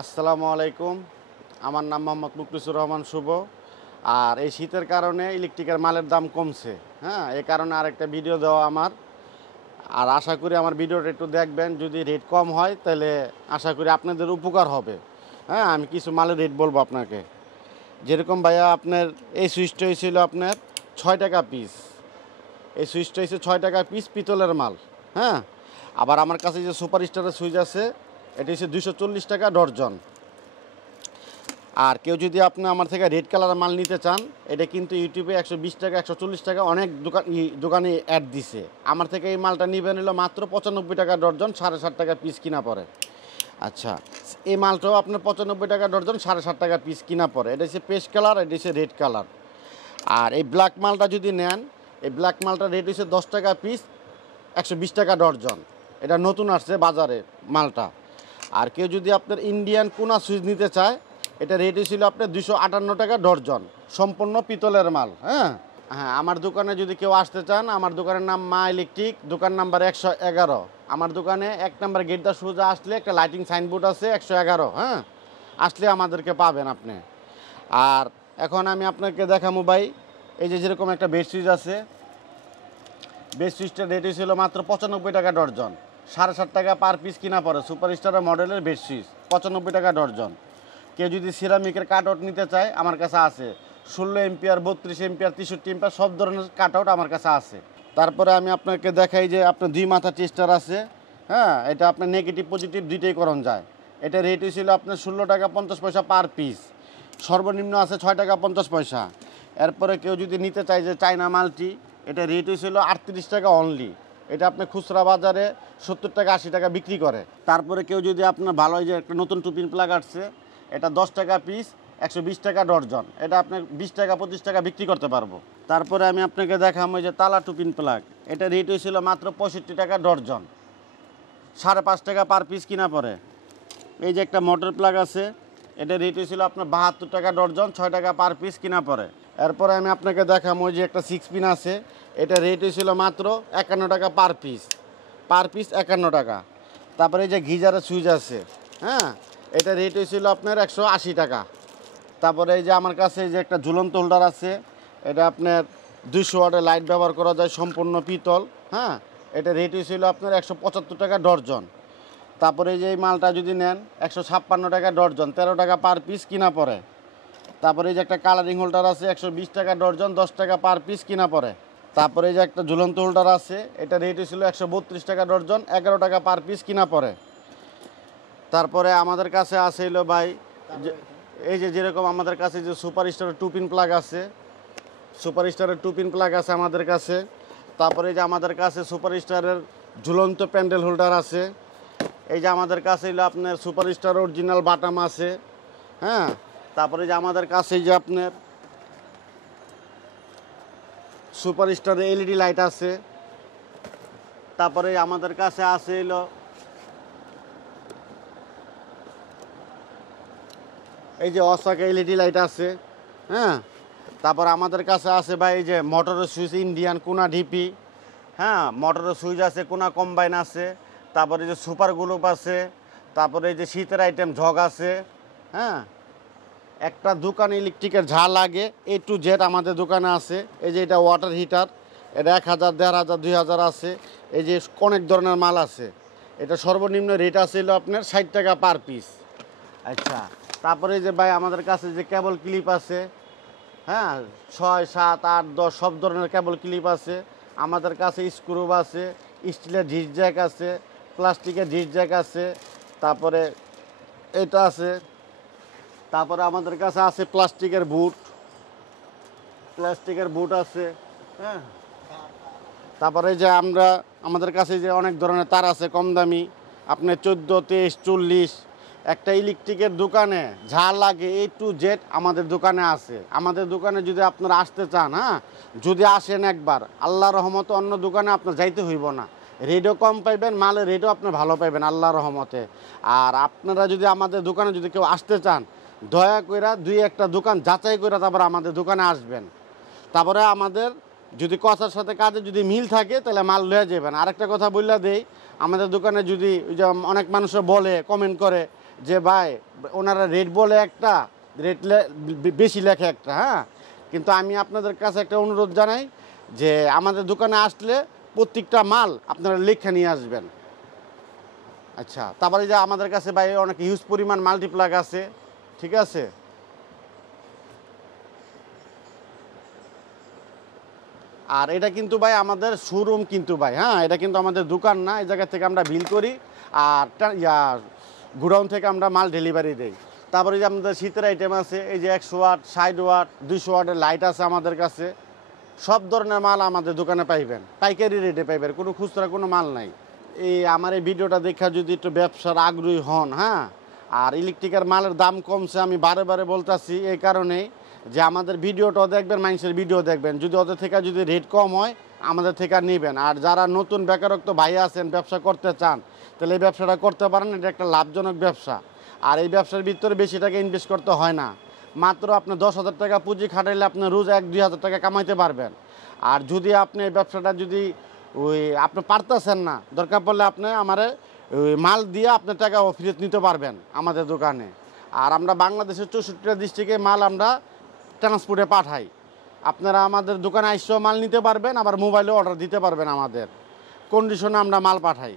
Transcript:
আসসালামু আলাইকুম। আমার নাম মোহাম্মদ মুকলিসুর রহমান শুভ। আর এই শীতের কারণে ইলেকট্রিকের মালের দাম কমছে, হ্যাঁ, এই কারণে আরেকটা ভিডিও দেওয়া আমার। আর আশা করি আমার ভিডিওটা একটু দেখবেন। যদি রেট কম হয় তাহলে আশা করি আপনাদের উপকার হবে। হ্যাঁ, আমি কিছু মালের রেট বলবো আপনাকে। যেরকম ভাইয়া, আপনার এই সুইচটা হয়েছিল আপনার 6 টাকা পিস। এই সুইচটা হয়েছে 6 টাকা পিস, পিতলের মাল। হ্যাঁ, আবার আমার কাছে যে সুপার স্টারের সুইচ আছে, এটা হচ্ছে 240 টাকা ডর্জন। আর কেউ যদি আপনি আমার থেকে রেড কালারের মাল নিতে চান, এটা কিন্তু ইউটিউবে 120 টাকা 140 টাকা অনেক দোকানে অ্যাড দিছে। আমার থেকে এই মালটা নিবে নিল মাত্র 95 টাকা ডর্জন, 7.5 টাকা পিস কিনা পড়ে। আচ্ছা, এই মালটাও আপনার 95 টাকা ডর্জন, 7.5 টাকা পিস কিনা পড়ে। এটা হচ্ছে পেস্ট কালার, এটা হচ্ছে রেড কালার। আর এই ব্ল্যাক মালটা যদি নেন, এই ব্ল্যাক মালটা রেট হচ্ছে 10 টাকা পিস, 120 টাকা ডর্জন। এটা নতুন আসছে বাজারে মালটা। আর কেউ যদি আপনার ইন্ডিয়ান কোনা সুইচ নিতে চায়, এটা রেট ছিল আপনার 258 টাকা ডর্জন, সম্পূর্ণ পিতলের মাল। হ্যাঁ হ্যাঁ, আমার দোকানে যদি কেউ আসতে চান, আমার দোকানের নাম মা ইলেকট্রিক, দোকান নাম্বার 111। আমার দোকানে 1 নম্বর গেটটা সোজা আসলে একটা লাইটিং সাইনবোর্ড আছে 111। হ্যাঁ, আসলে আমাদেরকে পাবেন আপনি। আর এখন আমি আপনাকে দেখাবো ভাই, এই যে যেরকম একটা বেড সুইচ আছে, বেড সুইচটার রেট ছিল মাত্র 95 টাকা ডর্জন, 7.5 টাকা পার পিস কিনা পড়ে। সুপার স্টারের মডেলের বেড সুইচ 95 টাকা ডর্জন। কেউ যদি সিরামিকের কাট আউট নিতে চায়, আমার কাছে আছে 16 এম্পিয়ার, 32 এম্পিয়ার, 63 এম্পিয়ার, সব ধরনের কাট আউট আমার কাছে আছে। তারপরে আমি আপনাকে দেখাই যে আপনার 2 মাথা টেস্টার আছে। হ্যাঁ, এটা আপনার নেগেটিভ পজিটিভ দুইটাই করণ যায়। এটা রেট ছিল আপনার 16 টাকা 50 পয়সা পার পিস, সর্বনিম্ন আছে 6 টাকা 50 পয়সা। এরপরে কেউ যদি নিতে চায় যে চায়না মাল্টি, এটা রেট হয়েছিল 38 টাকা অনলি। এটা আপনি খুচরা বাজারে 70 টাকা 80 টাকা বিক্রি করে। তারপরে কেউ যদি আপনার ভালো, যে একটা নতুন টুপিন প্লাগ আসছে, এটা 10 টাকা পিস, 120 টাকা ডর্জন। এটা আপনি 20 টাকা 25 টাকা বিক্রি করতে পারবো। তারপরে আমি আপনাকে দেখাবো যে তালা টুপিন প্লাগ, এটা রেট হয়েছিল মাত্র 65 টাকা ডর্জন, 5.5 টাকা পার পিস কিনা পড়ে। এই যে একটা মোটর প্লাগ আছে, এটা রেট হয়েছিল আপনার 72 টাকা ডর্জন, 6 টাকা পার পিস কিনা পড়ে। এরপরে আমি আপনাকে দেখাবো যে একটা 6 পিন আছে, এটা রেট হয়েছিল মাত্র 51 টাকা পার পিস, 51 টাকা। তারপরে এই যে গিজারের সুইচ আছে, হ্যাঁ, এটা রেট হয়েছিল আপনার 180 টাকা। তারপরে এই যে আমার কাছে এই যে একটা ঝুলন্ত হোল্ডার আছে, এটা আপনার 200 ওয়াটের লাইট ব্যবহার করা যায়, সম্পূর্ণ পিতল। হ্যাঁ, এটা রেট হয়েছিল আপনার 175 টাকা ডর্জন। তারপরে এই যে এই মালটা যদি নেন, 156 টাকা ডর্জন, 13 টাকা পার পিস কিনা পড়ে। তারপরে এই যে একটা কালারিং হোল্ডার আছে, 120 টাকা ডর্জন, 10 টাকা পার পিস কিনা পড়ে। তারপরে এই যে একটা ঝুলন্ত হোল্ডার আছে, এটা রেট হয়েছিল 132 টাকা ডর্জন, 11 টাকা পার পিস কিনা পড়ে। তারপরে আমাদের কাছে আছে হলো ভাই, এই যে যেরকম আমাদের কাছে যে সুপার স্টারের টুপিন প্লাগ আছে, সুপার স্টারের টুপিন প্লাগ আছে আমাদের কাছে। তারপরে এই যে আমাদের কাছে সুপার স্টারের ঝুলন্ত প্যান্ডেল হোল্ডার আছে। এই যে আমাদের কাছে হলো আপনার সুপার স্টার অরিজিনাল বাটাম আছে। হ্যাঁ, তারপরে যে আমাদের কাছে যে আপনার সুপার স্টারের এলইডি লাইট আছে। তারপরে আমাদের কাছে আছে হলো এই যে অসাকা এলইডি লাইট আছে। হ্যাঁ, তারপর আমাদের কাছে আছে ভাই এই যে মোটরের সুইচ, ইন্ডিয়ান কোনা ডিপি। হ্যাঁ, মোটরের সুইচ আছে, কোনা কম্বাইন আছে। তারপরে যে সুপার গ্লুপ আছে। তারপরে এই যে শীতের আইটেম ঝগ আছে। হ্যাঁ, একটা দোকান ইলেকট্রিকের যা লাগে A to Z আমাদের দোকানে আছে। এই যে এটা ওয়াটার হিটার, এটা 1000, 1500, 2000 আছে। এই যে অনেক ধরনের মাল আছে। এটা সর্বনিম্ন রেট আছে আপনার 60 টাকা পার পিস। আচ্ছা, তারপরে যে ভাই আমাদের কাছে যে কেবল ক্লিপ আছে, হ্যাঁ, 6, 7, 8, 10 সব ধরনের কেবল ক্লিপ আছে আমাদের কাছে। স্ক্রু আছে, স্টিলের ডিস জ্যাক আছে, প্লাস্টিকের ডিস জ্যাক আছে। তারপরে এটা আছে। তারপরে আমাদের কাছে আছে প্লাস্টিকের বুট আছে। হ্যাঁ, তারপরে যে আমাদের কাছে যে অনেক ধরনের তার আছে কম দামি, আপনার 14, 23, 40। একটা ইলেকট্রিকের দোকানে যা লাগে A to Z আমাদের দোকানে আছে। আমাদের দোকানে যদি আপনারা আসতে চান, হ্যাঁ, যদি আসেন একবার, আল্লাহর রহমতে অন্য দোকানে আপনার যাইতে হইব না। রেটও কম পাইবেন, মালের রেটও আপনি ভালো পাইবেন আল্লাহর রহমতে। আর আপনারা যদি আমাদের দোকানে যদি কেউ আসতে চান, দয়া করে 2-1টা দোকান যাচাই করে তারপর আমাদের দোকানে আসবেন। তারপরে আমাদের যদি কথার সাথে কাজে যদি মিল থাকে, তাহলে মাল লয়ে যাবেন। আরেকটা কথা বললে দেই, আমাদের দোকানে যদি ওই যে অনেক মানুষে বলে, কমেন্ট করে যে ভাই ওনারা রেট বলে একটা, রেট বেশি লেখে একটা, হ্যাঁ। কিন্তু আমি আপনাদের কাছে একটা অনুরোধ জানাই যে আমাদের দোকানে আসলে প্রত্যেকটা মাল আপনারা লেখা নিয়ে আসবেন। আচ্ছা, তারপরে যে আমাদের কাছে ভাই অনেক হিউজ পরিমাণ মাল্টিপ্লাগ আছে, ঠিক আছে। আর এটা কিন্তু ভাই আমাদের শোরুম কিন্তু ভাই, হ্যাঁ, এটা কিন্তু আমাদের দোকান না। এই জায়গা থেকে আমরা বিল করি আর গোডাউন থেকে আমরা মাল ডেলিভারি দেই। তারপরে যে আমাদের শীতের আইটেম আছে, এই যে 100 ওয়াট, 60 ওয়াট, 200 ওয়াটের লাইট আছে আমাদের কাছে। সব ধরনের মাল আমাদের দোকানে পাইবেন, পাইকারি রেটে পাইবেন, কোনো খুচরা কোনো মাল নাই। এই আমার এই ভিডিওটা দেখা যদি একটু ব্যবসার আগ্রহী হন, হ্যাঁ। আর ইলেকট্রিকের মালের দাম কমছে, আমি বারে বারে বলতেছি এই কারণেই যে আমাদের ভিডিওটাও দেখবেন, মানুষের ভিডিও দেখবেন। যদি ওদের থেকে যদি রেট কম হয় আমাদের থেকে নেবেন। আর যারা নতুন বেকারত্ব ভাই আছেন, ব্যবসা করতে চান, তাহলে এই ব্যবসাটা করতে পারেন। এটা একটা লাভজনক ব্যবসা। আর এই ব্যবসার ভিতরে বেশি টাকা ইনভেস্ট করতে হয় না। মাত্র আপনি 10,000 টাকা পুঁজি খাটাইলে আপনি রোজ 1-2 হাজার টাকা কামাইতে পারবেন। আর যদি আপনি এই ব্যবসাটা যদি আপনি পারতেছেন না, দরকার পড়লে আপনি আমারে ওই মাল দিয়ে আপনি টাকা ফেরত নিতে পারবেন আমাদের দোকানে। আর আমরা বাংলাদেশের 64টা ডিস্ট্রিক্টে মাল আমরা ট্রান্সপোর্টে পাঠাই। আপনারা আমাদের দোকানে এসেও মাল নিতে পারবেন, আবার মোবাইলেও অর্ডার দিতে পারবেন। আমাদের কন্ডিশনে আমরা মাল পাঠাই।